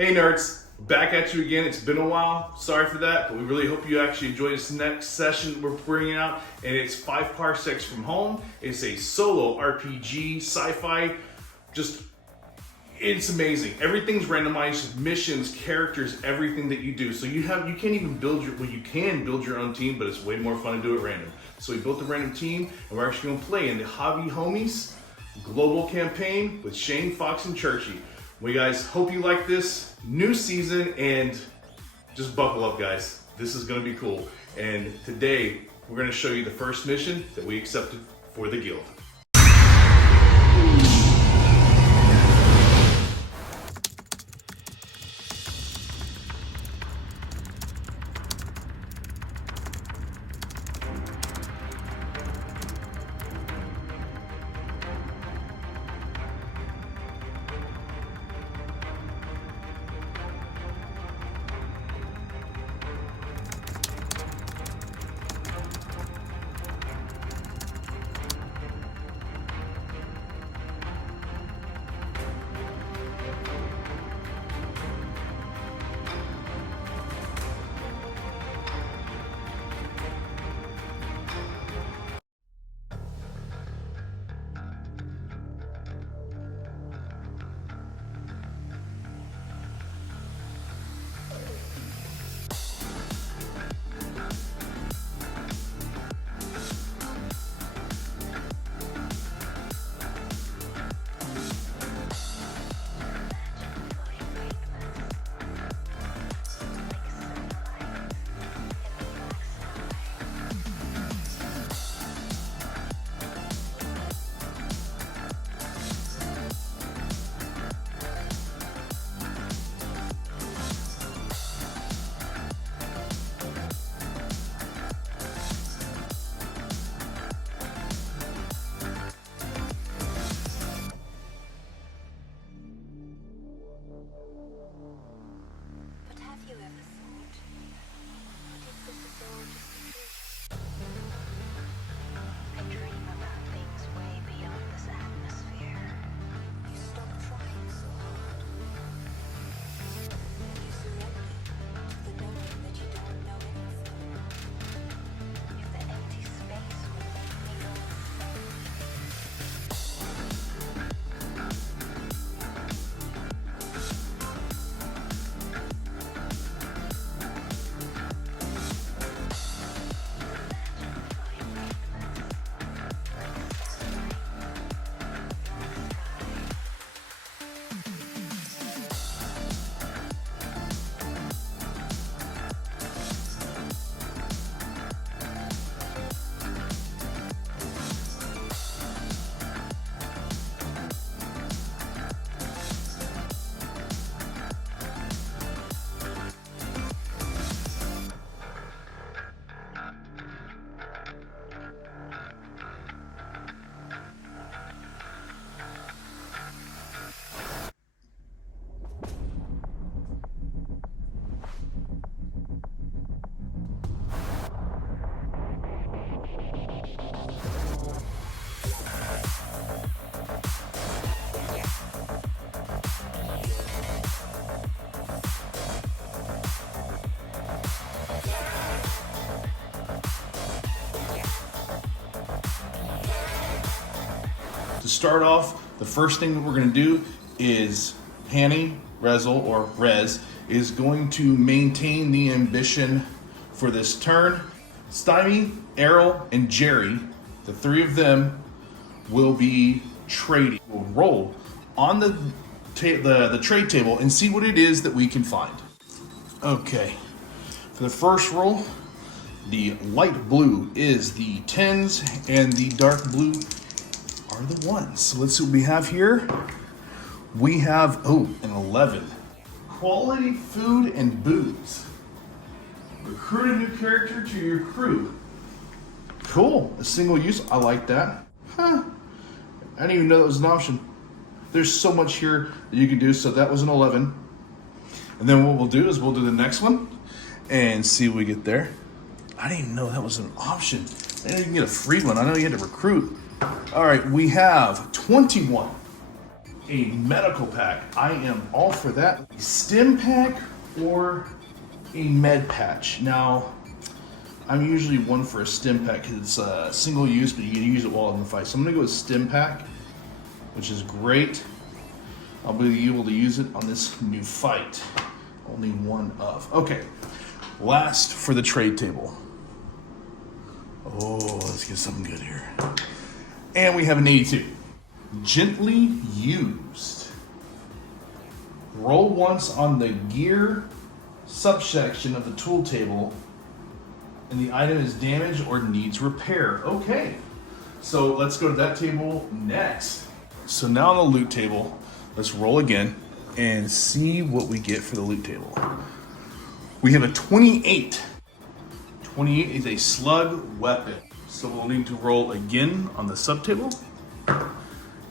Hey nerds, back at you again. It's been a while. Sorry for that, but we really hope you actually enjoy this next session we're bringing out. And it's 5 Parsecs From Home. It's a solo RPG, sci-fi. It's amazing. Everything's randomized, missions, characters, everything that you do. So you can't even build you can build your own team, but it's way more fun to do it random. So we built a random team, and we're actually gonna play in the Hobby Homies global campaign with Shane, Fox, and Churchy. We guys hope you like this new season, and just buckle up, guys. This is gonna be cool. And today we're gonna show you the first mission that we accepted for the guild. To start off, the first thing that we're going to do is Hanny, Rezel, or Rez, is going to maintain the ambition for this turn. Stymie, Errol, and Jerry, the three of them, will be trading. We'll roll on the trade table and see what it is that we can find. Okay, for the first roll, the light blue is the 10s and the dark blue are the ones. So let's see what we have here. We have, an 11. Quality food and booze. Recruit a new character to your crew. Cool, a single use, I like that. Huh, I didn't even know that was an option. There's so much here that you can do, so that was an 11. And then what we'll do is we'll do the next one and see what we get there. I didn't even know that was an option. I didn't even get a free one. I know you had to recruit. All right, we have 21. a medical pack, I am all for that. A stim pack or a med patch. Now, I'm usually one for a stim pack because it's single use, but you can use it while in the fight. So I'm gonna go with stim pack, which is great. I'll be able to use it on this new fight. Only one of. Okay, last for the trade table. Oh, let's get something good here. And we have an 82. Gently used. Roll once on the gear subsection of the tool table and the item is damaged or needs repair. Okay, so let's go to that table next. So now on the loot table, let's roll again and see what we get for the loot table. We have a 28. 28 is a slug weapon. So we'll need to roll again on the sub table.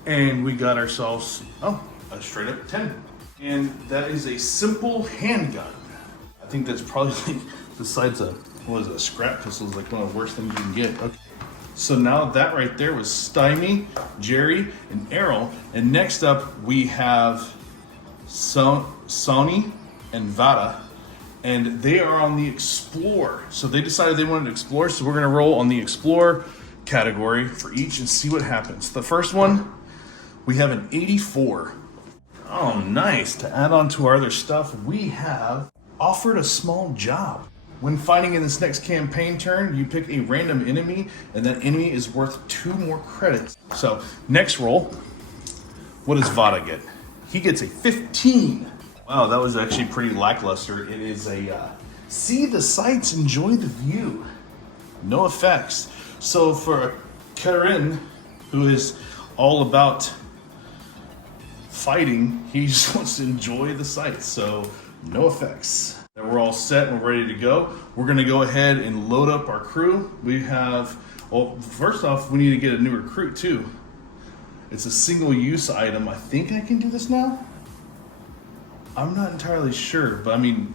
And we got ourselves, a straight up 10. And that is a simple handgun. I think that's probably like, besides a scrap pistol, is like one of the worst things you can get. Okay. So now that right there was Stymie, Jerry, and Errol. And next up we have Sony and Vada. And they are on the Explore. So they decided they wanted to explore, so we're gonna roll on the Explore category for each and see what happens. The first one, we have an 84. Oh, nice. To add on to our other stuff, we have offered a small job. When fighting in this next campaign turn, you pick a random enemy, and that enemy is worth 2 more credits. So, next roll, what does Vada get? He gets a 15. Wow, that was actually pretty lackluster. It is a see the sights, enjoy the view. No effects. So for Karen, who is all about fighting, he just wants to enjoy the sights. So no effects. And we're all set and we're ready to go. We're gonna go ahead and load up our crew. We have, well, first off, we need to get a new recruit too. It's a single use item. I think I can do this now. I'm not entirely sure, but I mean,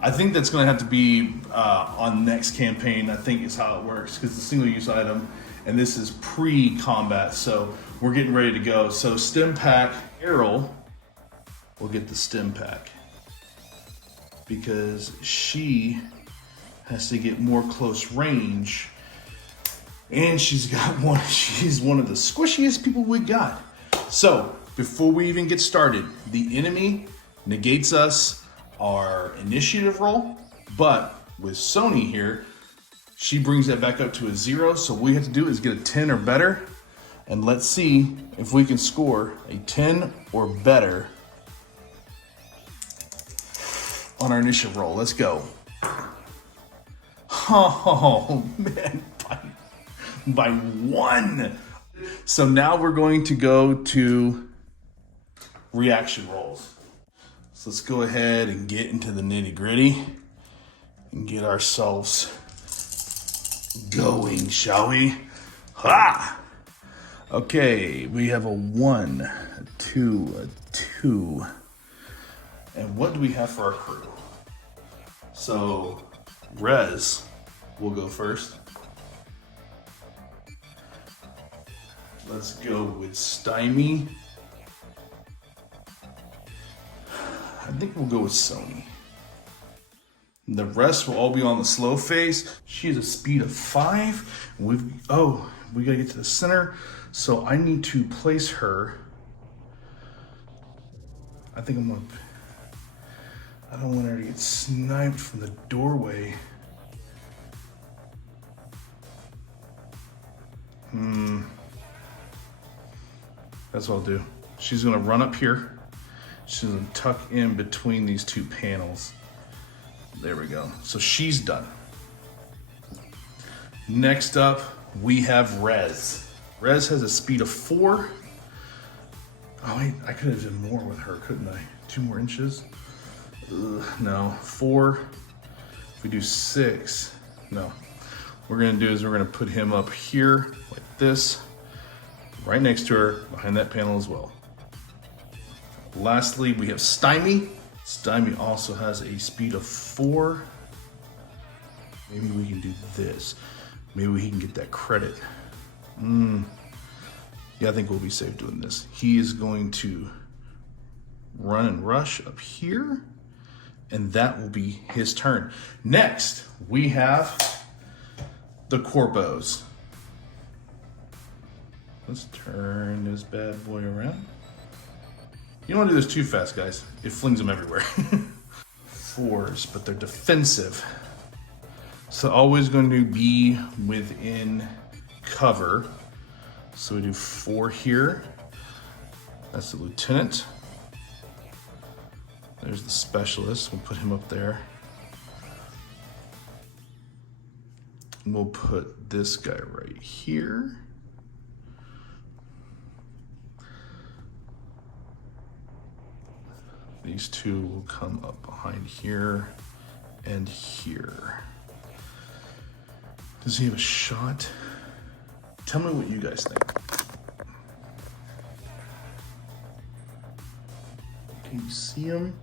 I think that's going to have to be on next campaign, I think is how it works, because it's a single use item, and this is pre-combat, so we're getting ready to go. So stim pack, Errol will get the stim pack, because she has to get more close range, and she's one of the squishiest people we got. So, before we even get started, the enemy negates us our initiative roll, but with Sony here, she brings that back up to a 0, so what we have to do is get a 10 or better, and let's see if we can score a 10 or better on our initiative roll. Let's go. Oh man, by 1. So now we're going to go to reaction rolls. So let's go ahead and get into the nitty gritty and get ourselves going, shall we? Ha! Okay, we have a 1, a 2, a 2. And what do we have for our crew? So, Rez will go first. Let's go with Stymie. I think we'll go with Sony. The rest will all be on the slow phase. She has a speed of 5. We gotta get to the center. So I need to place her. I don't want her to get sniped from the doorway. That's what I'll do. She's gonna run up here. She's gonna tuck in between these 2 panels. There we go. So she's done. Next up, we have Rez. Rez has a speed of 4. Oh wait, I could have done more with her, couldn't I? 2 more inches? No, 4. If we do 6, no. What we're gonna do is we're gonna put him up here like this, right next to her, behind that panel as well. Lastly, we have Stymie. Stymie also has a speed of 4. Maybe we can do this. Maybe we can get that credit. Yeah, I think we'll be safe doing this. He is going to run and rush up here, and that will be his turn. Next, we have the Corpos. Let's turn this bad boy around. You don't want to do this too fast, guys. It flings them everywhere. 4s, but they're defensive. So always going to be within cover. So we do 4 here. That's the lieutenant. There's the specialist. We'll put him up there. And we'll put this guy right here. These 2 will come up behind here and here. Does he have a shot? Tell me what you guys think. Can you see him?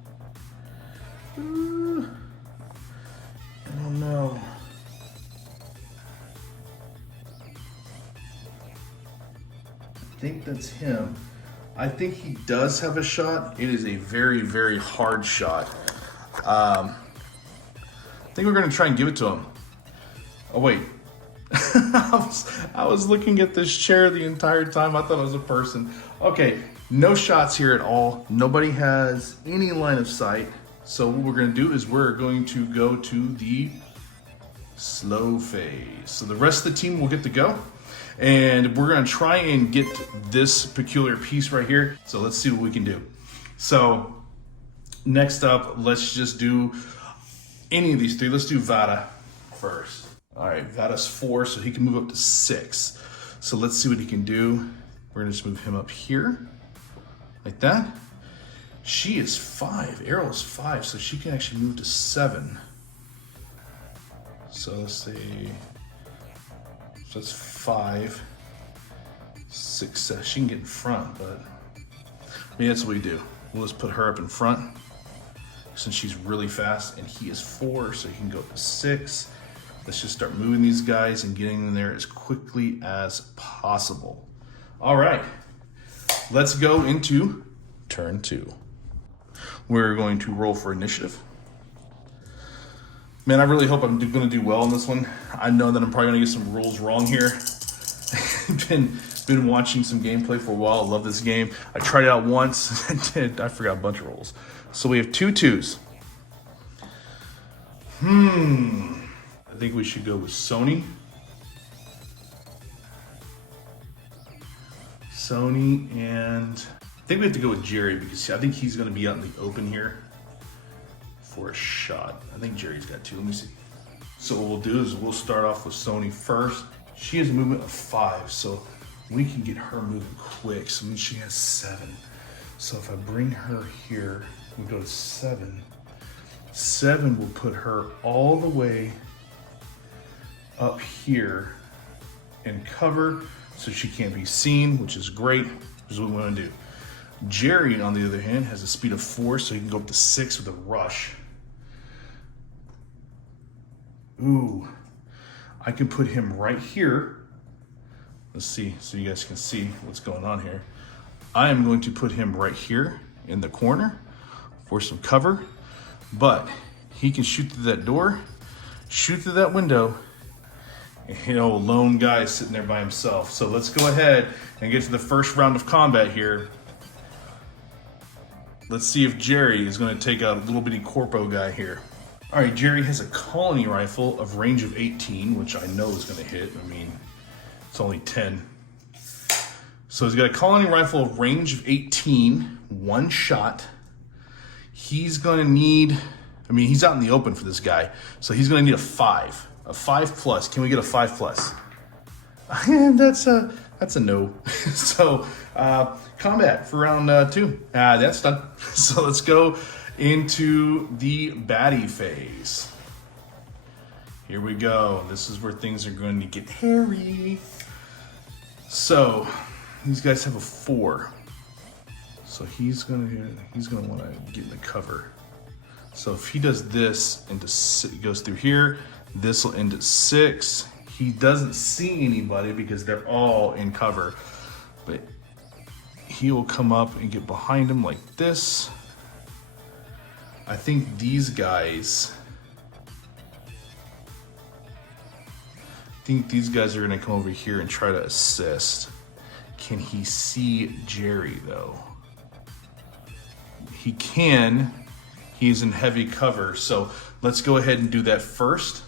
I don't know. I think that's him. I think he does have a shot. It is a very, very hard shot. I think we're gonna try and give it to him. Oh wait, I was looking at this chair the entire time. I thought it was a person. Okay, no shots here at all. Nobody has any line of sight. So what we're gonna do is we're going to go to the slow phase. So the rest of the team will get to go. And we're gonna try and get this peculiar piece right here. So let's see what we can do. So next up, let's just do any of these 3. Let's do Vada first. All right, Vada's 4, so he can move up to 6. So let's see what he can do. We're gonna just move him up here, like that. She is 5, Errol is 5, so she can actually move to 7. So let's see, so that's 5, 6, 7. She can get in front, but I mean, that's what we do. We'll just put her up in front since she's really fast, and he is 4, so he can go up to 6. Let's just start moving these guys and getting in there as quickly as possible. All right, let's go into turn 2. We're going to roll for initiative. Man, I really hope I'm gonna do well on this one. I know that I'm probably gonna get some rules wrong here. been watching some gameplay for a while. I love this game. I tried it out once. I forgot a bunch of rules. So we have 2 2s. I think we should go with Sony. And I think we have to go with Jerry because I think he's gonna be out in the open here for a shot. I think Jerry's got 2. Let me see. So what we'll do is we'll start off with Sony first. She has a movement of 5, so we can get her moving quick. So she has 7. So if I bring her here, we go to 7. 7 will put her all the way up here and cover so she can't be seen, which is great. This is what we want to do. Jerry, on the other hand, has a speed of 4, so he can go up to 6 with a rush. Ooh, I can put him right here. Let's see, so you guys can see what's going on here. I am going to put him right here in the corner for some cover, but he can shoot through that door, shoot through that window, and, you know, a lone guy sitting there by himself. So let's go ahead and get to the first round of combat here. Let's see if Jerry is going to take out a little bitty corpo guy here. All right, Jerry has a colony rifle of range of 18, which I know is going to hit. I mean, it's only 10. So he's got a colony rifle of range of 18, 1 shot. He's going to need, I mean, he's out in the open for this guy, so he's going to need a 5. A 5+. Can we get a 5+? That's a no. So combat for round 2. That's done. So let's go into the baddie phase. Here we go. This is where things are going to get hairy. So these guys have a 4. So he's gonna want to get in the cover. So if he does this it goes through here, this will end at 6. He doesn't see anybody because they're all in cover. but he will come up and get behind him like this. I think these guys, are gonna come over here and try to assist. Can he see Jerry though? He can. He's in heavy cover, so let's go ahead and do that first.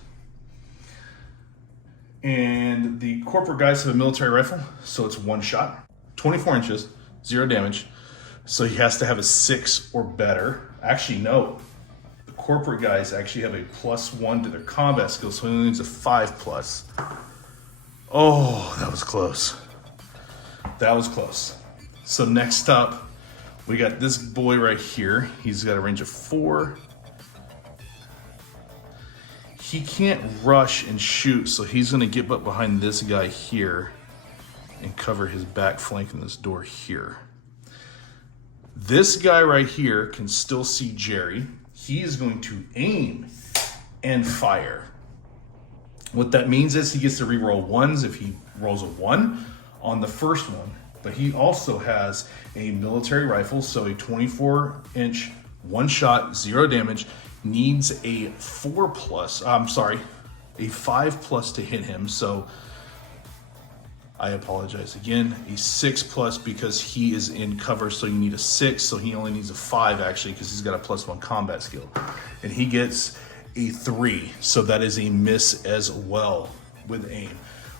And the corporate guys have a military rifle, so it's one shot, 24 inches, 0 damage. So he has to have a 6 or better. Actually, no. The corporate guys actually have a +1 to their combat skills, so he only needs a 5+. Oh, that was close. That was close. So next up, we got this boy right here. He's got a range of 4. He can't rush and shoot, so he's gonna get up behind this guy here and cover his back flank in this door here. This guy right here can still see Jerry. He is going to aim and fire. What that means is he gets to reroll 1s if he rolls a 1 on the first one. But he also has a military rifle, so a 24-inch, 1 shot, 0 damage, needs a 4+, a 5+ to hit him. So I apologize again, a 6+ because he is in cover, so you need a 6, so he only needs a 5 actually because he's got a +1 combat skill. And he gets a 3, so that is a miss as well with aim.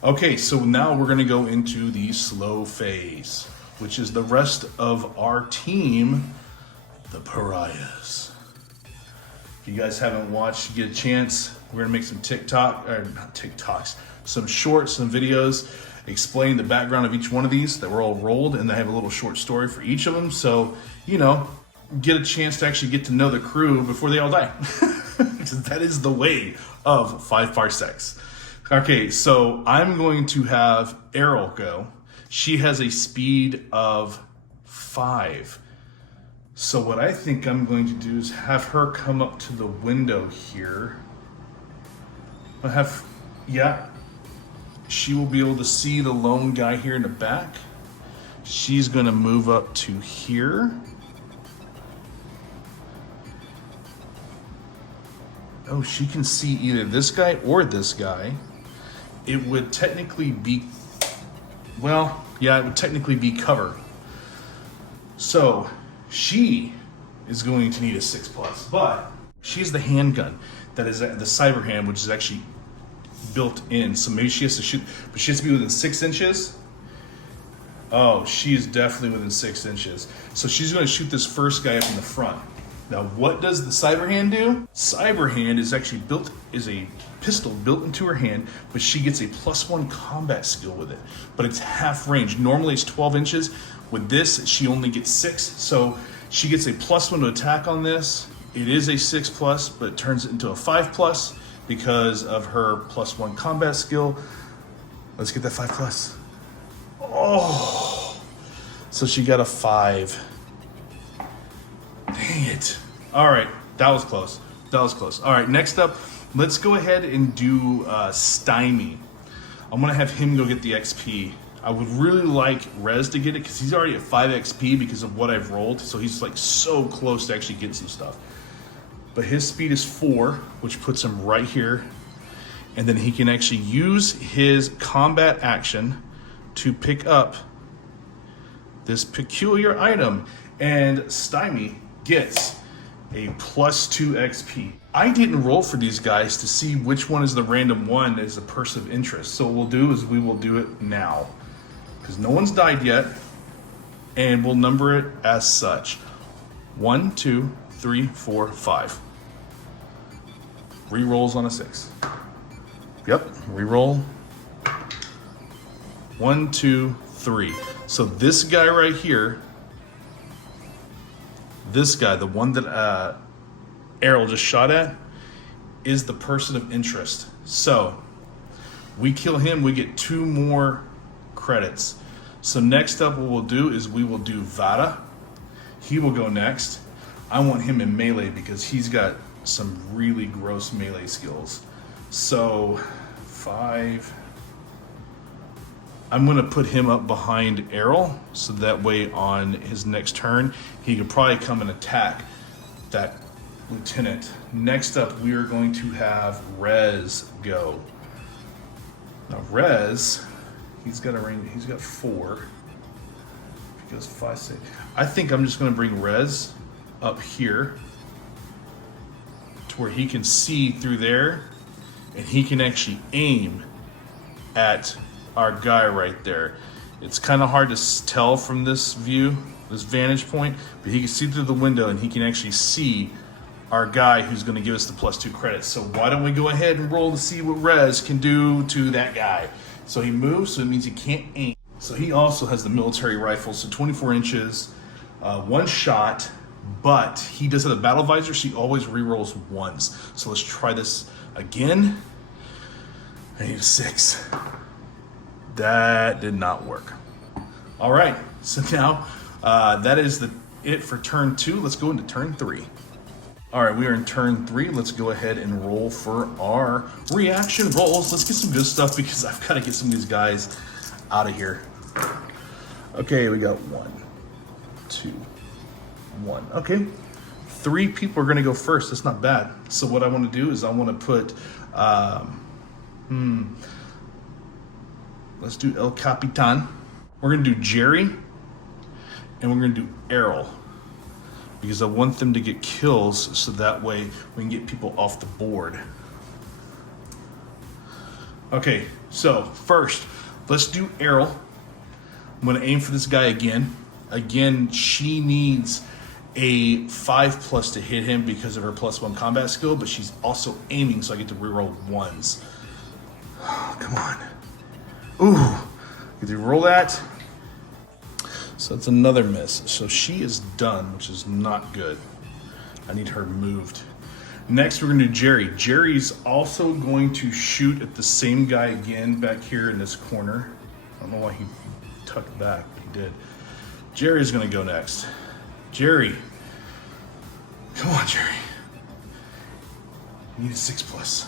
Okay, so now we're gonna go into the slow phase, which is the rest of our team, the Pariahs. If you guys haven't watched, get a chance, we're gonna make some some shorts, some videos, explain the background of each one of these that were all rolled, and they have a little short story for each of them, so, you know, get a chance to actually get to know the crew before they all die. Because that is the way of 5 parsecs. Okay, so I'm going to have Errol go. She has a speed of 5. So what I think I'm going to do is have her come up to the window here. She will be able to see the lone guy here in the back. She's gonna move up to here. Oh, she can see either this guy or this guy. It would technically be, it would technically be cover. So she is going to need a 6+, but she's the handgun that is the cyber hand, which is actually built in. So maybe she has to shoot, but she has to be within 6 inches. Oh, she is definitely within 6 inches. So she's going to shoot this first guy up in the front. Now, what does the cyber hand do? Cyber hand is actually a pistol built into her hand, but she gets a +1 combat skill with it. But it's half range. Normally it's 12 inches. With this, she only gets 6. So she gets a +1 to attack on this. It is a 6+, but it turns it into a 5+ because of her +1 combat skill. Let's get that 5+. Oh, so she got a 5. Dang it. All right, that was close. All right, next up, let's go ahead and do Stymie. I'm gonna have him go get the XP. I would really like Rez to get it because he's already at 5 XP because of what I've rolled. So he's like so close to actually getting some stuff. But his speed is 4, which puts him right here. And then he can actually use his combat action to pick up this peculiar item. And Stymie gets a +2 XP. I didn't roll for these guys to see which one is the random one that is a person of interest. So what we'll do is we will do it now. Because no one's died yet. And we'll number it as such. 1, 2, 3, 4, 5. Rerolls on a 6. Yep, reroll. 1, 2, 3. So this guy right here, this guy, the one that Errol just shot at, is the person of interest. So we kill him, we get 2 more credits. So next up what we'll do is we will do Vada. He will go next. I want him in melee because he's got some really gross melee skills. So 5, I'm gonna put him up behind Errol, so that way on his next turn, he could probably come and attack that lieutenant. Next up, we are going to have Rez go. Now Rez, he's got 4. He goes 5, 6. I think I'm just gonna bring Rez up here to where he can see through there, and he can actually aim at our guy right there. It's kind of hard to tell from this view, this vantage point, but he can see through the window and he can actually see our guy who's going to give us the +2 credits. So why don't we go ahead and roll to see what Rez can do to that guy. So he moves, so it means he can't aim. So he also has the military rifle, so 24 inches, 1 shot, but he does have a battle visor, so he always re-rolls 1s. So let's try this again. I need a 6. That did not work. All right, so now that is it for turn 2. Let's go into turn 3. All right, we are in turn 3. Let's go ahead and roll for our reaction rolls. Let's get some good stuff because I've got to get some of these guys out of here. Okay, we got 1, 2, 1. Okay, 3 people are going to go first. That's not bad. So what I want to do is I want to put, let's do El Capitan. We're going to do Jerry, and we're going to do Errol, because I want them to get kills so that way we can get people off the board. Okay, so first, let's do Errol. I'm gonna aim for this guy again. Again, she needs a 5+ to hit him because of her +1 combat skill, but she's also aiming, so I get to reroll 1s. Oh, come on. Ooh, get to roll that. So that's another miss. So she is done, which is not good. I need her moved. Next, we're gonna do Jerry. Jerry's also going to shoot at the same guy again back here in this corner. I don't know why he tucked back, but he did. Jerry's gonna go next. Jerry. Come on, Jerry. You need a 6+.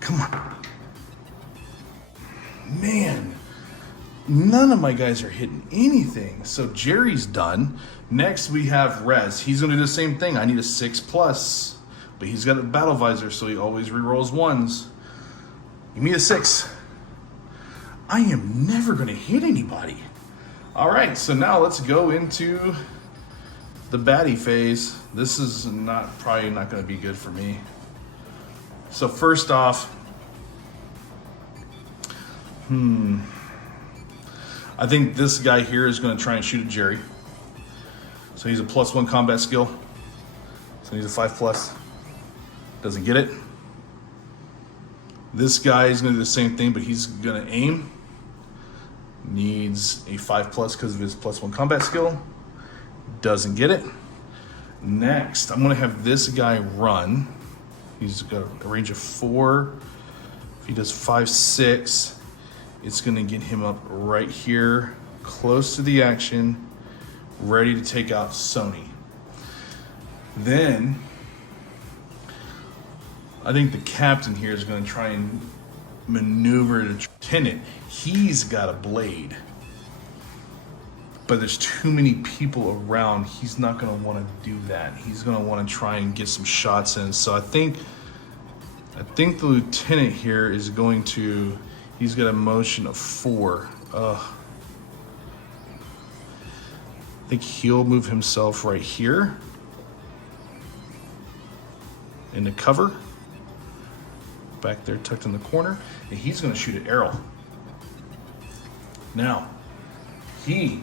Come on. Man. None of my guys are hitting anything. So Jerry's done. Next we have Rez. He's gonna do the same thing. I need a 6+, but he's got a battle visor, so he always rerolls 1s. Give me a 6. I am never gonna hit anybody. All right, so now let's go into the baddie phase. This is probably not gonna be good for me. So first off, I think this guy here is going to try and shoot at Jerry. So he's a +1 combat skill. So he's a 5+. Doesn't get it. This guy is going to do the same thing, but he's going to aim. Needs a 5+ because of his +1 combat skill. Doesn't get it. Next, I'm going to have this guy run. He's got a range of 4. If he does 5, 6, it's going to get him up right here, close to the action, ready to take out Sony. Then, I think the captain here is going to try and maneuver the lieutenant. He's got a blade, but there's too many people around. He's not going to want to do that. He's going to want to try and get some shots in. So I think the lieutenant here is going to, he's got a motion of 4. I think he'll move himself right here into cover. Back there tucked in the corner. And he's going to shoot at Errol. Now, he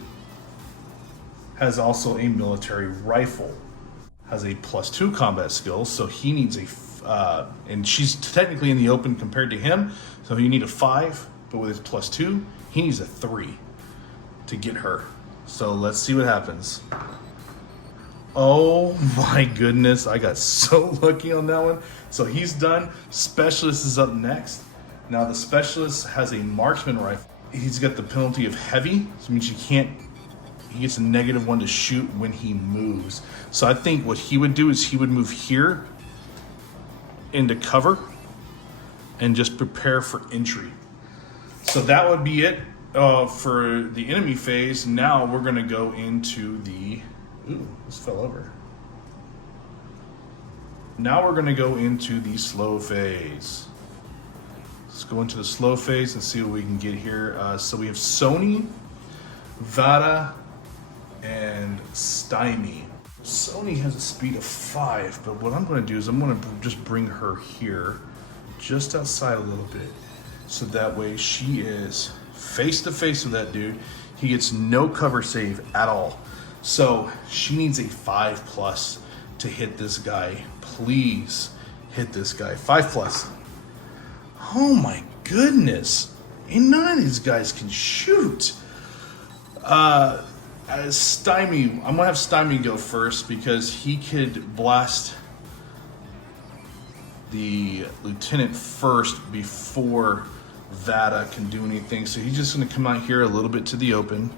has also a military rifle. Has a +2 combat skill, so he needs a and she's technically in the open compared to him, so you need a 5, but with his +2, he needs a 3 to get her. So let's see what happens. Oh my goodness, I got so lucky on that one. So he's done. Specialist is up next. Now the specialist has a marksman rifle. He's got the penalty of heavy, so it means he gets a -1 to shoot when he moves. So I think what he would do is he would move here into cover and just prepare for entry. So that would be it. for the enemy phase, now we're going to go into the... Ooh, this fell over. Now we're going to go into the slow phase. Let's go into the slow phase and see what we can get here. So we have Sony, Vada, and Stymie. Sony has a speed of 5, but what I'm going to do is I'm going to just bring her here, just outside a little bit, so that way she is face to face with that dude. He gets no cover save at all. So she needs a 5+ to hit this guy. Please hit this guy. 5+. Oh my goodness. Ain't none of these guys can shoot. As Stymie, I'm gonna have Stymie go first because he could blast the lieutenant first before Vada can do anything. So he's just gonna come out here a little bit to the open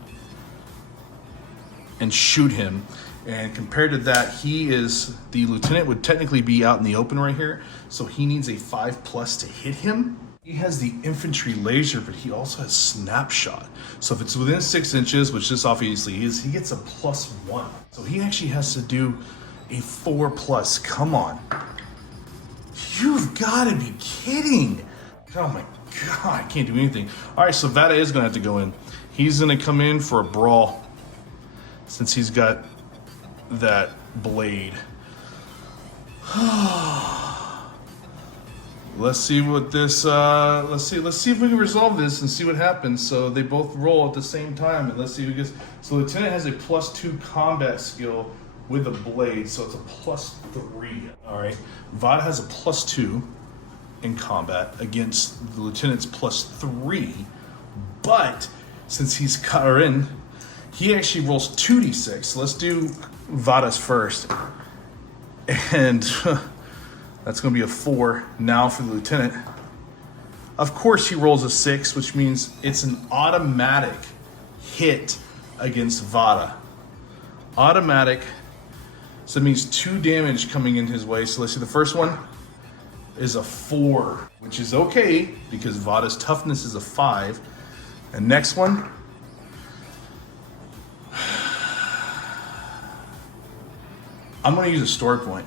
and shoot him. And compared to that, the lieutenant would technically be out in the open right here. So he needs a 5+ to hit him. He has the infantry laser, but he also has snapshot. So if it's within 6 inches, which this obviously is, he gets a +1. So he actually has to do a 4+. Come on. You've got to be kidding. Oh my God, I can't do anything. All right, so Vada is going to have to go in. He's going to come in for a brawl since he's got that blade. Let's see what this, let's see if we can resolve this and see what happens. So they both roll at the same time, and let's see who gets. So Lieutenant has a +2 combat skill with a blade, so it's a +3. All right, Vada has a +2 in combat against the Lieutenant's +3, but since he's cut her in, he actually rolls 2d6. So let's do Vada's first, and that's going to be a 4 now for the Lieutenant. Of course, he rolls a 6, which means it's an automatic hit against Vada. Automatic. So it means 2 damage coming in his way. So let's see, the first one is a 4, which is okay because Vada's toughness is a 5. And next one, I'm going to use a story point.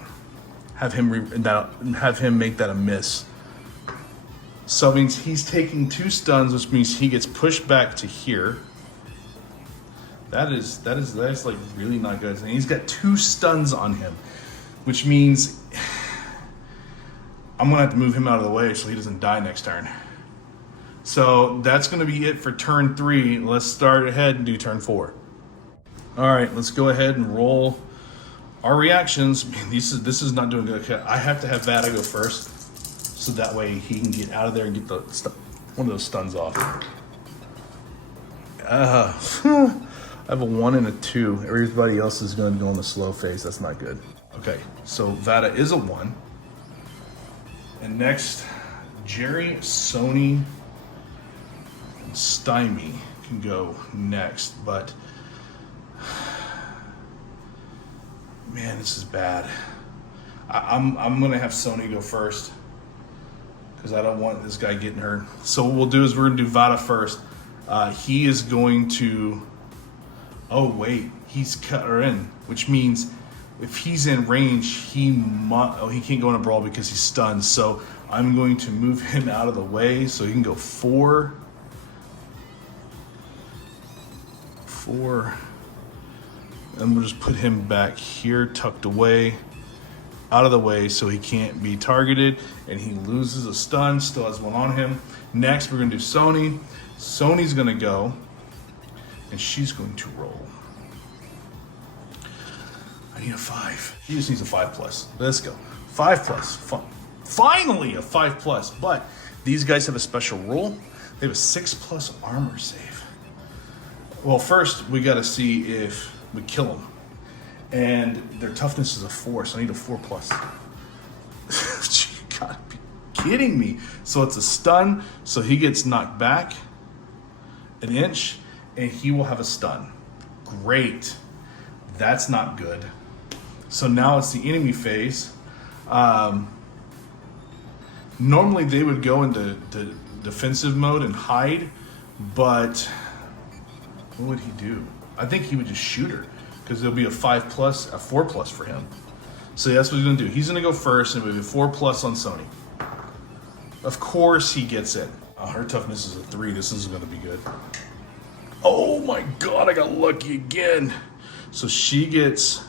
Have him make that a miss. So it means he's taking 2 stuns, which means he gets pushed back to here. That is like really not good. And he's got 2 stuns on him, which means I'm gonna have to move him out of the way so he doesn't die next turn. So that's gonna be it for turn 3. Let's start ahead and do turn 4. All right, let's go ahead and roll our reactions. Man, this is not doing good. Okay, I have to have Vada go first, so that way he can get out of there and get one of those stuns off. I have a 1 and a 2. Everybody else is going to go in the slow phase. That's not good. Okay, so Vada is a 1. And next, Jerry, Sony, and Stymie can go next, but man, this is bad. I'm gonna have Sony go first because I don't want this guy getting hurt. So what we'll do is we're gonna do Vada first. He is going to. Oh wait, he's cut her in, which means if he's in range, he can't go in a brawl because he's stunned. So I'm going to move him out of the way so he can go 4. And we'll just put him back here, tucked away, out of the way so he can't be targeted, and he loses a stun, still has 1 on him. Next, we're gonna do Sony. Sony's gonna go, and she's going to roll. I need a 5. He just needs a 5+. Let's go. 5+. Finally a 5+, but these guys have a special rule. They have a 6+ armor save. Well, first, we gotta see if we kill them, and their toughness is a 4, so I need a 4+. You gotta be kidding me. So it's a stun, so he gets knocked back an inch, and he will have a stun. Great. That's not good. So now it's the enemy phase. Normally they would go into defensive mode and hide, but what would he do? I think he would just shoot her because there'll be a 5+, a 4+ for him. So that's what he's gonna do. He's gonna go first and it'll be a 4+ on Sony. Of course he gets it. Oh, her toughness is a 3. This isn't gonna be good. Oh my God, I got lucky again. So she gets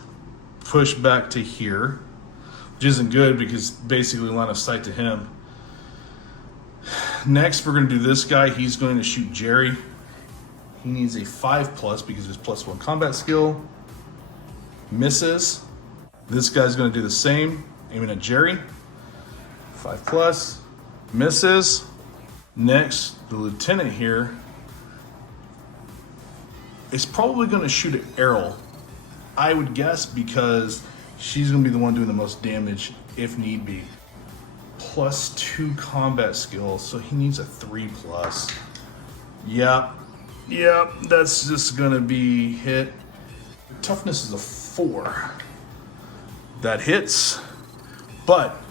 pushed back to here, which isn't good because basically line of sight to him. Next, we're gonna do this guy. He's going to shoot Jerry. He needs a 5+ because of his +1 combat skill. Misses. This guy's gonna do the same, aiming at Jerry. 5+, misses. Next, the lieutenant here is probably gonna shoot at Errol, I would guess, because she's gonna be the one doing the most damage if need be. +2 combat skill, so he needs a 3+. Yep, that's just gonna be hit. Toughness is a 4. That hits, but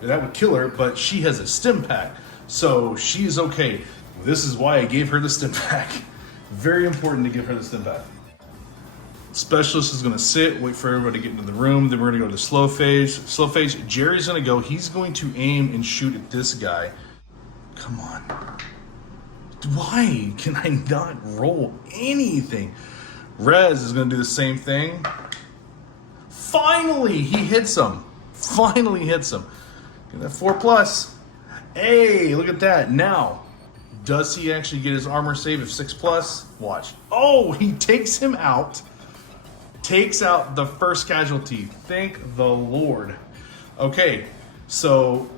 that would kill her, but she has a stim pack, so she's okay. This is why I gave her the stim pack. Very important to give her the stim pack. Specialist is gonna sit, wait for everybody to get into the room, then we're gonna go to the slow phase. Slow phase, Jerry's gonna go, he's going to aim and shoot at this guy. Come on. Why can I not roll anything? Rez is gonna do the same thing. Finally, he hits him. Finally hits him. Get that 4+. Hey, look at that. Now, does he actually get his armor save of 6+? Watch. Oh, he takes him out. Takes out the first casualty. Thank the Lord. Okay, so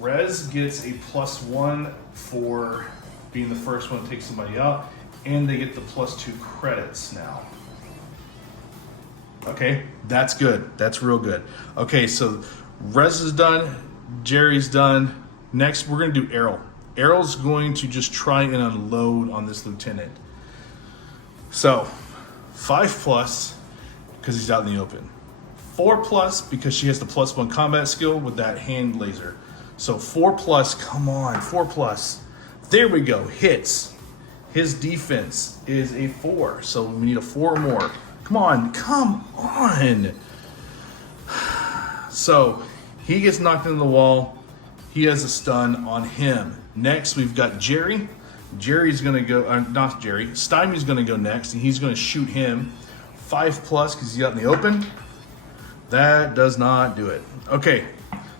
Rez gets a +1 for being the first one to take somebody out, and they get the +2 credits now. Okay, that's good. That's real good. Okay, so Rez is done. Jerry's done. Next, we're going to do Errol. Errol's going to just try and unload on this lieutenant. So, 5+, because he's out in the open. 4+ because she has the +1 combat skill with that hand laser. So 4+, come on, 4+. There we go, hits. His defense is a 4, so we need a 4 or more. Come on. So he gets knocked into the wall. He has a stun on him. Next, we've got Jerry. Jerry's gonna go, not Jerry, Stymie's gonna go next, and he's gonna shoot him. 5+ because he's out in the open. That does not do it. Okay,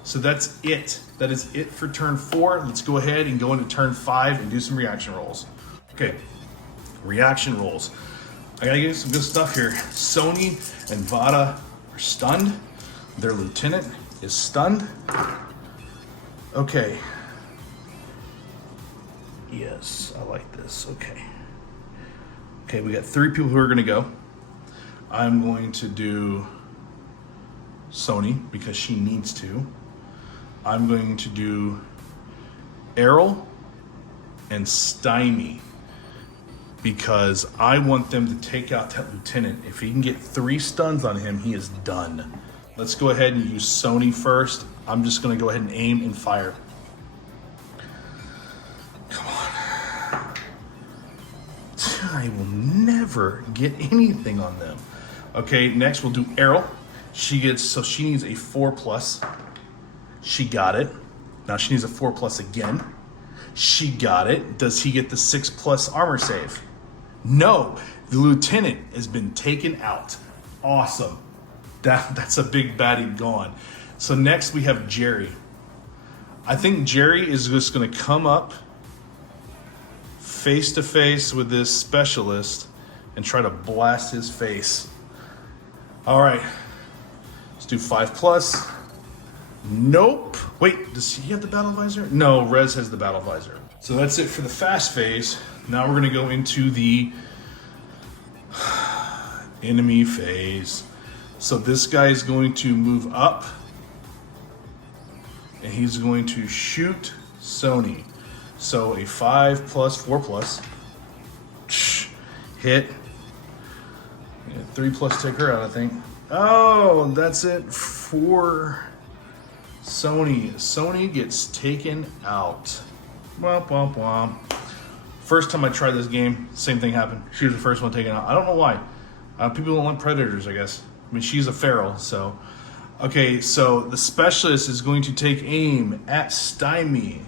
so that's it. That is it for turn 4. Let's go ahead and go into turn 5 and do some reaction rolls. Okay, reaction rolls. I gotta get some good stuff here. Sony and Vada are stunned. Their lieutenant is stunned. Okay. Yes, I like this. Okay. Okay, we got 3 people who are gonna go. I'm going to do Sony because she needs to. I'm going to do Errol and Stymie because I want them to take out that lieutenant. If he can get 3 stuns on him, he is done. Let's go ahead and use Sony first. I'm just gonna go ahead and aim and fire. Come on. I will never get anything on them. Okay, next we'll do Errol. She needs a 4+. She got it. Now she needs a 4+ again. She got it. Does he get the 6+ armor save? No, the lieutenant has been taken out. Awesome. That's a big baddie gone. So next we have Jerry. I think Jerry is just gonna come up face to face with this specialist and try to blast his face. All right, let's do 5+. Nope. Wait, does he have the battle visor? No, Rez has the battle visor. So that's it for the fast phase. Now we're gonna go into the enemy phase. So this guy is going to move up and he's going to shoot Sony. So a 5+, 4+. Hit. 3+ take her out, I think. Oh, that's it for Sony. Sony gets taken out. Womp, womp, womp. First time I tried this game, same thing happened. She was the first one taken out. I don't know why. People don't like predators, I guess. I mean, she's a feral, so. Okay, so the specialist is going to take aim at Stymie.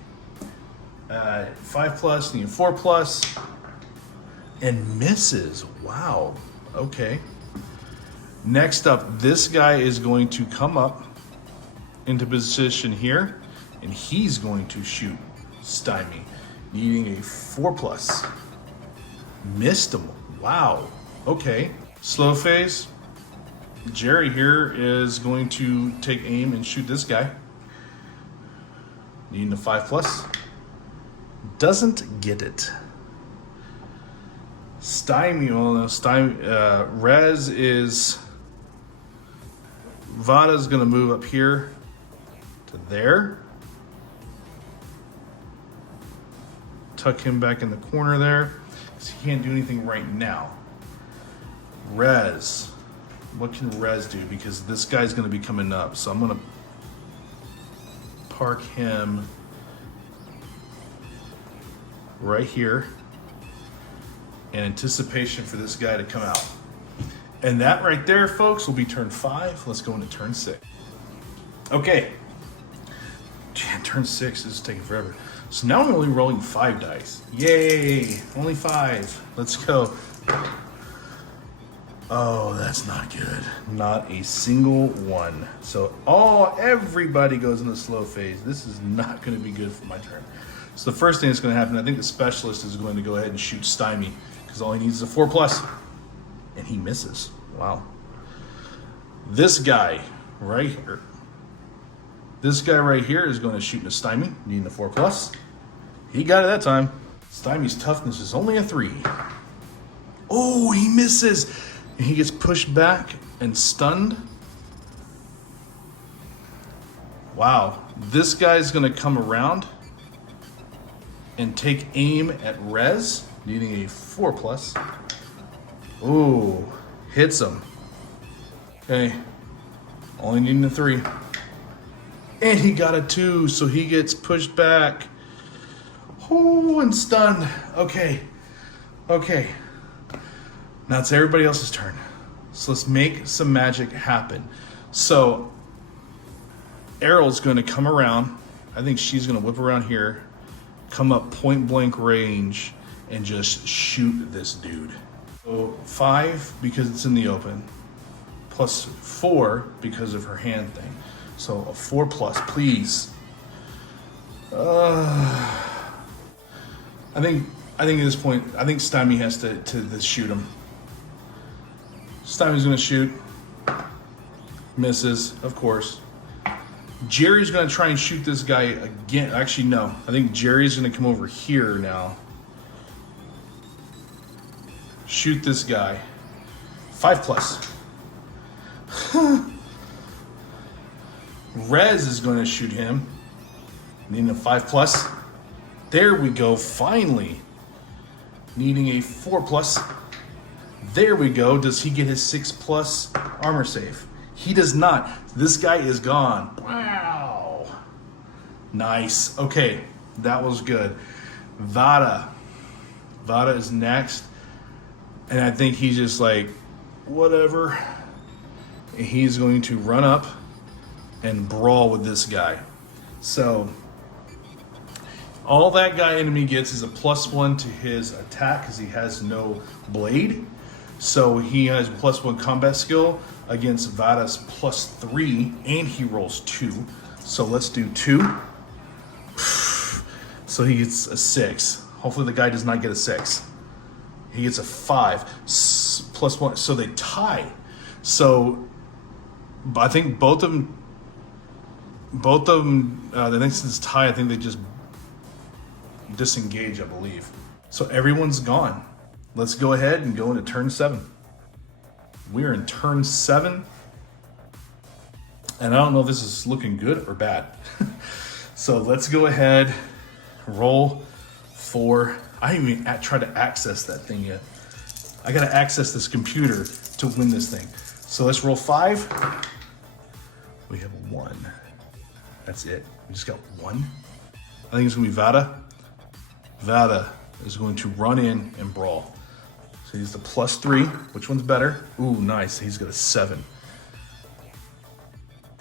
5+, need 4+, and misses. Wow, okay. Next up, this guy is going to come up into position here, and he's going to shoot Stymie, needing a 4+. Missed him. Wow, okay. Slow phase. Jerry here is going to take aim and shoot this guy, needing a 5+. Doesn't get it. Stymie, well, no, Stymie, Rez is, Vada's gonna move up here to there. Tuck him back in the corner there, because he can't do anything right now. Rez, what can Rez do? Because this guy's gonna be coming up, so I'm gonna park him right here in anticipation for this guy to come out. And that right there, folks, will be turn 5. Let's go into turn 6. Okay. Turn 6 is taking forever. So now I'm only rolling 5 dice. Yay, only 5. Let's go. Oh, that's not good. Not a single one. So everybody goes in the slow phase. This is not gonna be good for my turn. So the first thing that's going to happen, I think the specialist is going to go ahead and shoot Stymie, because all he needs is a 4+, and he misses. Wow. This guy right here is going to shoot into Stymie, needing the 4+. He got it that time. Stymie's toughness is only a 3. Oh, he misses, and he gets pushed back and stunned. Wow. This guy's going to come around and take aim at Rez, needing a 4+. Ooh, hits him. Okay, only needing a 3. And he got a 2, so he gets pushed back. Ooh, and stunned. Okay. Now it's everybody else's turn. So let's make some magic happen. So Errol's gonna come around. I think she's gonna whip around here, come up point blank range, and just shoot this dude. So 5 because it's in the open, plus 4 because of her hand thing. So a 4+, please. I think at this point, I think Stymie has to shoot him. Stymie's gonna shoot. Misses, of course. Jerry's gonna try and shoot this guy again. Actually, no. I think Jerry's gonna come over here now. Shoot this guy. 5+. Rez is gonna shoot him. Needing a 5+. There we go, finally. Needing a 4+. There we go. Does he get his 6+ armor save? He does not. This guy is gone. Wow. Nice. Okay, that was good. Vada. Vada is next. And I think he's just like, whatever. And he's going to run up and brawl with this guy. So all that guy enemy gets is a +1 to his attack because he has no blade. So he has +1 combat skill against Vada's +3, and he rolls 2. So let's do 2. So he gets a 6. Hopefully the guy does not get a 6. He gets a 5 +1. So they tie. So I think both of them. The next is tie. I think they just disengage, I believe. So everyone's gone. Let's go ahead and go into turn 7. We're in turn 7. And I don't know if this is looking good or bad. So let's go ahead, roll 4. I haven't even tried to access that thing yet. I gotta access this computer to win this thing. So let's roll 5. We have 1. That's it. We just got 1. I think it's gonna be Vada. Vada is going to run in and brawl. So he's the +3. Which one's better? Ooh, nice. He's got a 7.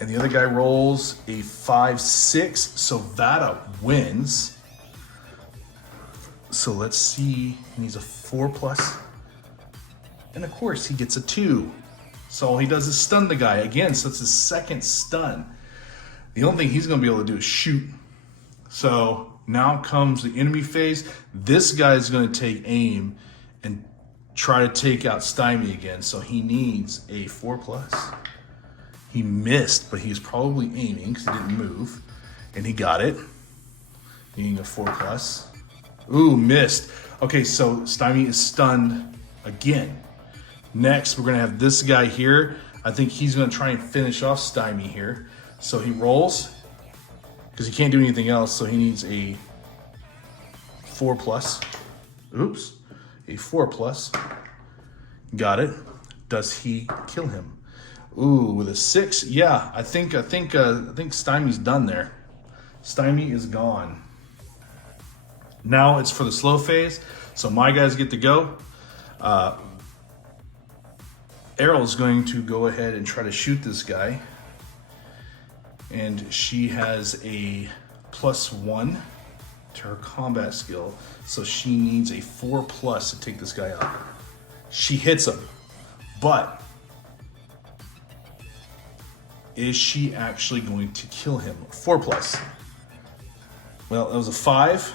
And the other guy rolls a 5-6. So Vada wins. So let's see. He needs a 4+. And of course, he gets a 2. So all he does is stun the guy again. So it's his second stun. The only thing he's going to be able to do is shoot. So now comes the enemy phase. This guy is going to take aim and try to take out Stymie again. So he needs a 4+. He missed, but he's probably aiming because he didn't move. And he got it. Needing a 4+. Ooh, missed. Okay, so Stymie is stunned again. Next, we're going to have this guy here. I think he's going to try and finish off Stymie here. So he rolls because he can't do anything else. So he needs a 4+. Oops, a 4+. Got it. Does he kill him? Ooh, with a 6. Yeah, I think Stymie's done there. Stymie is gone. Now it's for the slow phase. So my guys get to go. Errol's going to go ahead and try to shoot this guy. And she has a +1 to her combat skill. So she needs a 4+ to take this guy out. She hits him. But is she actually going to kill him? 4+. Well, that was a 5.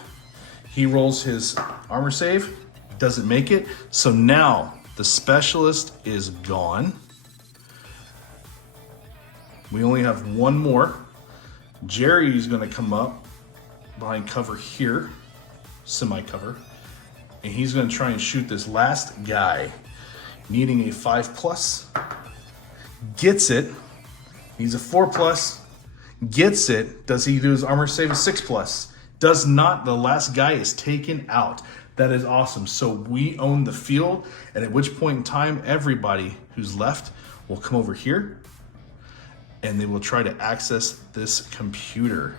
He rolls his armor save. Doesn't make it. So now the specialist is gone. We only have one more. Jerry's going to come up behind cover here, semi-cover, and he's going to try and shoot this last guy, needing a 5+. Gets it. Needs a 4+. Gets it. Does he do his armor save? A 6+. Does not. The last guy is taken out. That is awesome. So we own the field, and at which point in time, everybody who's left will come over here, and they will try to access this computer.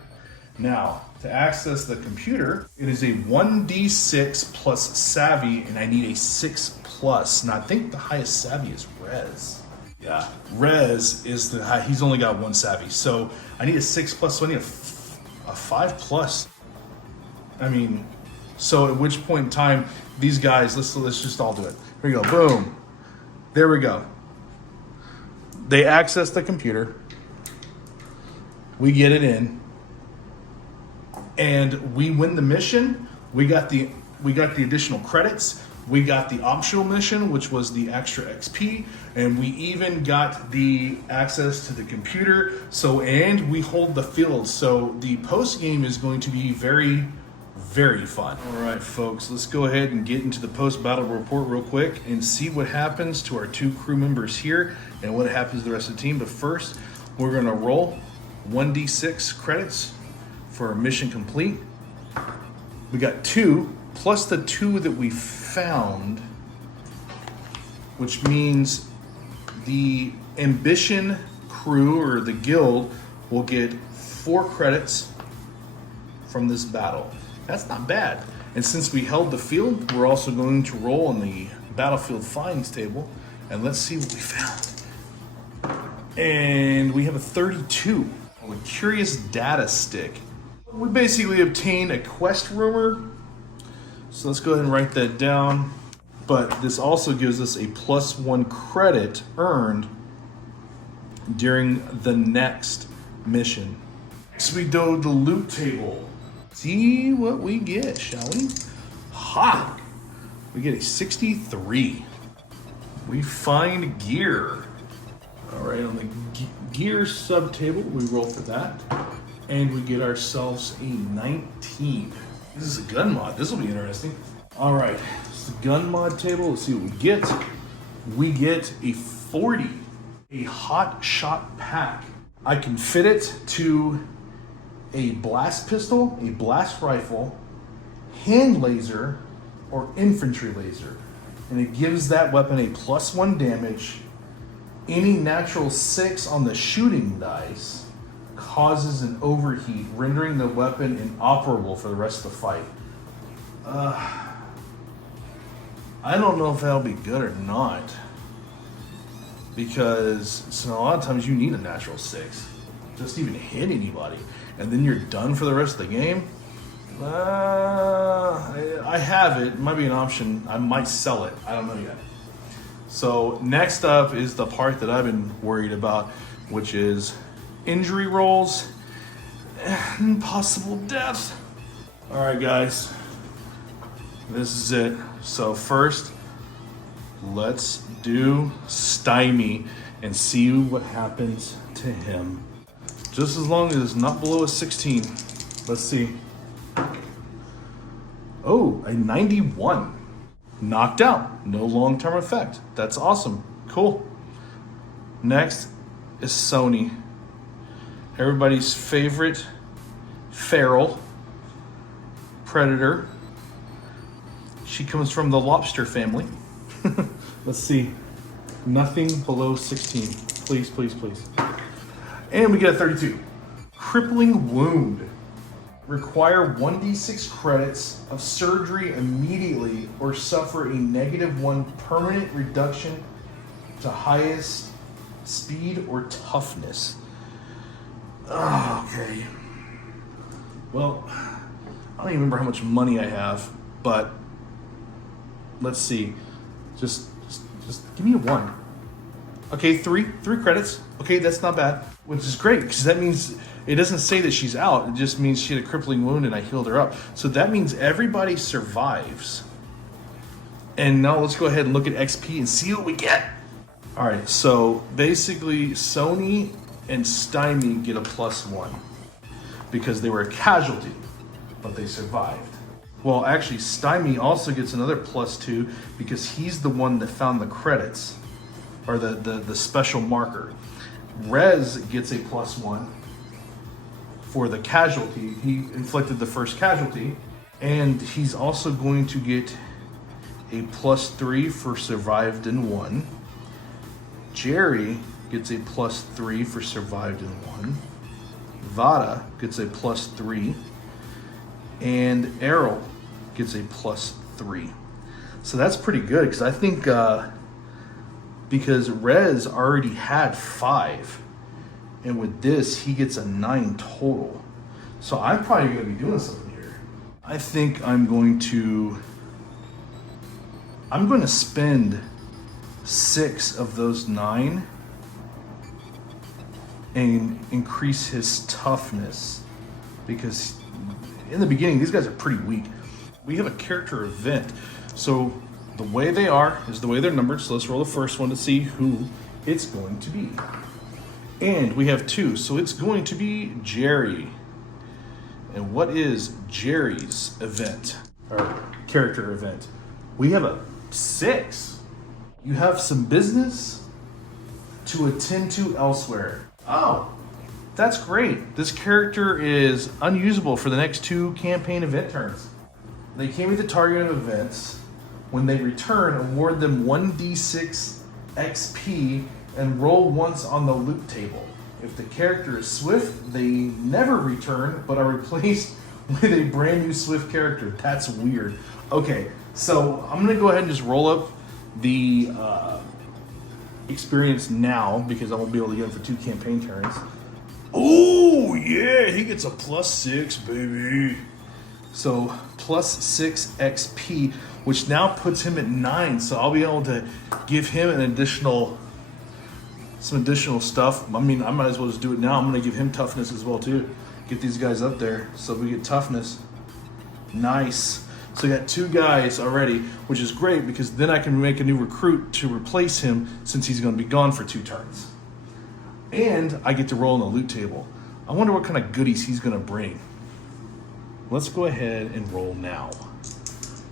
Now, to access the computer, it is a 1d6 plus savvy, and I need a 6+. Now, I think the highest savvy is Rez. Yeah, Rez is the high. He's only got 1 savvy, so I need a 6+. So I need a 5+. I mean, so at which point in time, these guys, let's just all do it. Here we go, boom. There we go. They access the computer. We get it in, and we win the mission. We got the additional credits. We got the optional mission, which was the extra XP, and we even got the access to the computer. So, and we hold the field. So the post game is going to be very, very fun. All right, folks, let's go ahead and get into the post battle report real quick and see what happens to our 2 crew members here and what happens to the rest of the team. But first, we're gonna roll 1d6 credits for mission complete. We got 2 plus the 2 that we found, which means the ambition crew or the guild will get 4 credits from this battle. That's not bad. And since we held the field, we're also going to roll on the battlefield finds table, and let's see what we found. And we have a 32, a curious data stick. We basically obtained a quest rumor. So let's go ahead and write that down. But this also gives us a +1 credit earned during the next mission. Next we go to the loot table. See what we get, shall we? Ha! We get a 63. We find gear. All right, on the gear sub table, we roll for that. And we get ourselves a 19. This is a gun mod. This will be interesting. All right, it's the gun mod table. Let's see what we get. We get a 40, a hot shot pack. I can fit it to a blast pistol, a blast rifle, hand laser, or infantry laser. And it gives that weapon a +1 damage. Any natural 6 on the shooting dice causes an overheat, rendering the weapon inoperable for the rest of the fight. I don't know if that'll be good or not. Because so a lot of times you need a natural 6. Just to even hit anybody. And then you're done for the rest of the game. I have it. It might be an option. I might sell it. I don't know yet. So next up is the part that I've been worried about, which is injury rolls and possible death. All right, guys. This is it. So first, let's do Stymie and see what happens to him. Just as long as it's not below a 16. Let's see. Oh, a 91. Knocked out. No long-term effect. That's awesome. Cool. Next is Sony. Everybody's favorite feral predator. She comes from the lobster family. Let's see. Nothing below 16. Please, please, please. And we get a 32. Crippling wound. Require 1d6 credits of surgery immediately or suffer a -1 permanent reduction to highest speed or toughness. Oh, okay. Well, I don't even remember how much money I have, but let's see. Just give me a 1. Okay, 3 credits. Okay, that's not bad, which is great because that means it doesn't say that she's out. It just means she had a crippling wound and I healed her up. So that means everybody survives. And now let's go ahead and look at XP and see what we get. All right, so basically Sony and Stymie get a +1 because they were a casualty, but they survived. Well, actually, Stymie also gets another +2 because he's the one that found the credits, or the special marker. Rez gets a +1 for the casualty. He inflicted the first casualty, and he's also going to get a +3 for survived in 1. Jerry gets a +3 for survived in 1. Vada gets a +3. And Errol gets a +3. So that's pretty good because I think because Rez already had 5, and with this he gets a 9 total. So I'm probably going to be doing something here. I think I'm going to spend 6 of those 9 and increase his toughness because in the beginning, these guys are pretty weak. We have a character event. So the way they are is the way they're numbered. So let's roll the first one to see who it's going to be. And we have 2. So it's going to be Jerry. And what is Jerry's event? Or character event? We have a 6. You have some business to attend to elsewhere. Oh. That's great. This character is unusable for the next 2 campaign event turns. They can be the target of events. When they return, award them 1d6 XP and roll once on the loot table. If the character is swift, they never return but are replaced with a brand new swift character. That's weird. Okay, so I'm gonna go ahead and just roll up the experience now because I won't be able to get it for 2 campaign turns. Oh, yeah, he gets a +6, baby. So +6 XP, which now puts him at 9. So I'll be able to give him some additional stuff. I mean, I might as well just do it now. I'm going to give him toughness as well, too. Get these guys up there so we get toughness. Nice. So we got 2 guys already, which is great because then I can make a new recruit to replace him since he's going to be gone for 2 turns. And I get to roll on the loot table. I wonder what kind of goodies he's gonna bring. Let's go ahead and roll now.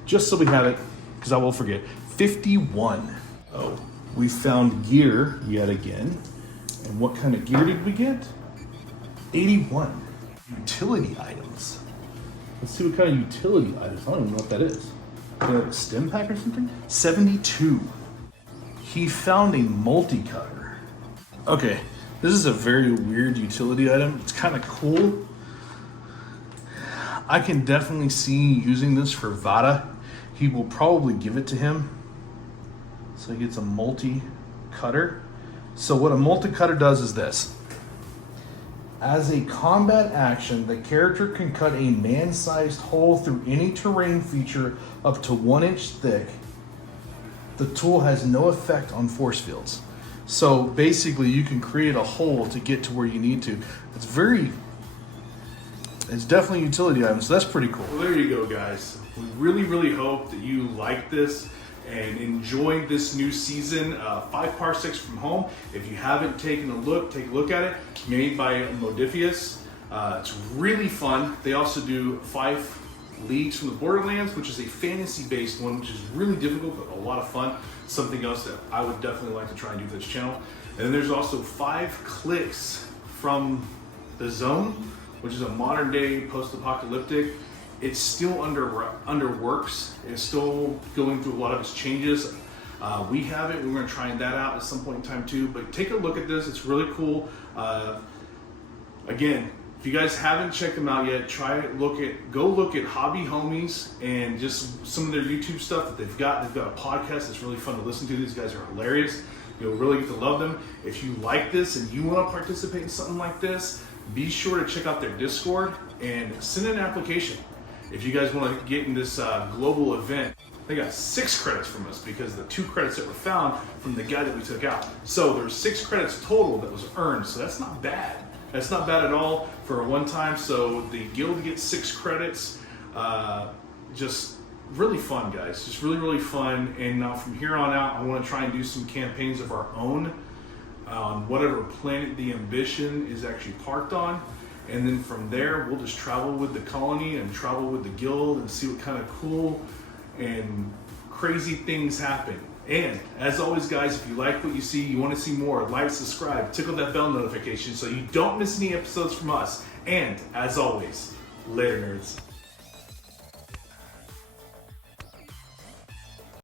Just so we have it, because I will forget. 51. Oh, we found gear yet again. And what kind of gear did we get? 81. Utility items. Let's see what kind of utility items. I don't even know what that is. Is that a stim pack or something? 72. He found a multi-cutter. Okay. This is a very weird utility item. It's kind of cool. I can definitely see using this for Vada. He will probably give it to him So it gets a multi-cutter. So what a multi-cutter does is this. As a combat action, the character can cut a man-sized hole through any terrain feature up to 1 inch thick. The tool has no effect on force fields. So basically you can create a hole to get to where you need to. It's definitely a utility item, so that's pretty cool. Well, there you go, guys. We really hope that you like this and enjoyed this new season, 5 Parsecs From Home. If you haven't taken a look, take a look at it. Made by Modiphius. It's really fun. They also do 5 Leagues from the Borderlands, which is a fantasy-based one, which is really difficult, but a lot of fun. Something else that I would definitely like to try and do for this channel. And then there's also 5 Clicks from the Zone, which is a modern-day post-apocalyptic. It's still under works. It's still going through a lot of its changes. We have it. We're going to try that out at some point in time too. But take a look at this. It's really cool. Again, if you guys haven't checked them out yet, go look at Hobby Homies and just some of their YouTube stuff that they've got. They've got a podcast that's really fun to listen to. These guys are hilarious. You'll really get to love them. If you like this and you want to participate in something like this, be sure to check out their Discord and send an application. If you guys want to get in this global event, they got 6 credits from us because the 2 credits that were found from the guy that we took out. So there's 6 credits total that was earned. So that's not bad. That's not bad at all for a one time. So the guild gets 6 credits. Just really fun, guys. Just really fun. And now from here on out, I want to try and do some campaigns of our own on whatever planet the Ambition is actually parked on. And then from there, we'll just travel with the colony and travel with the guild and see what kind of cool and crazy things happen. And as always, guys, if you like what you see, you want to see more, like, subscribe, tickle that bell notification so you don't miss any episodes from us. And as always, later, nerds.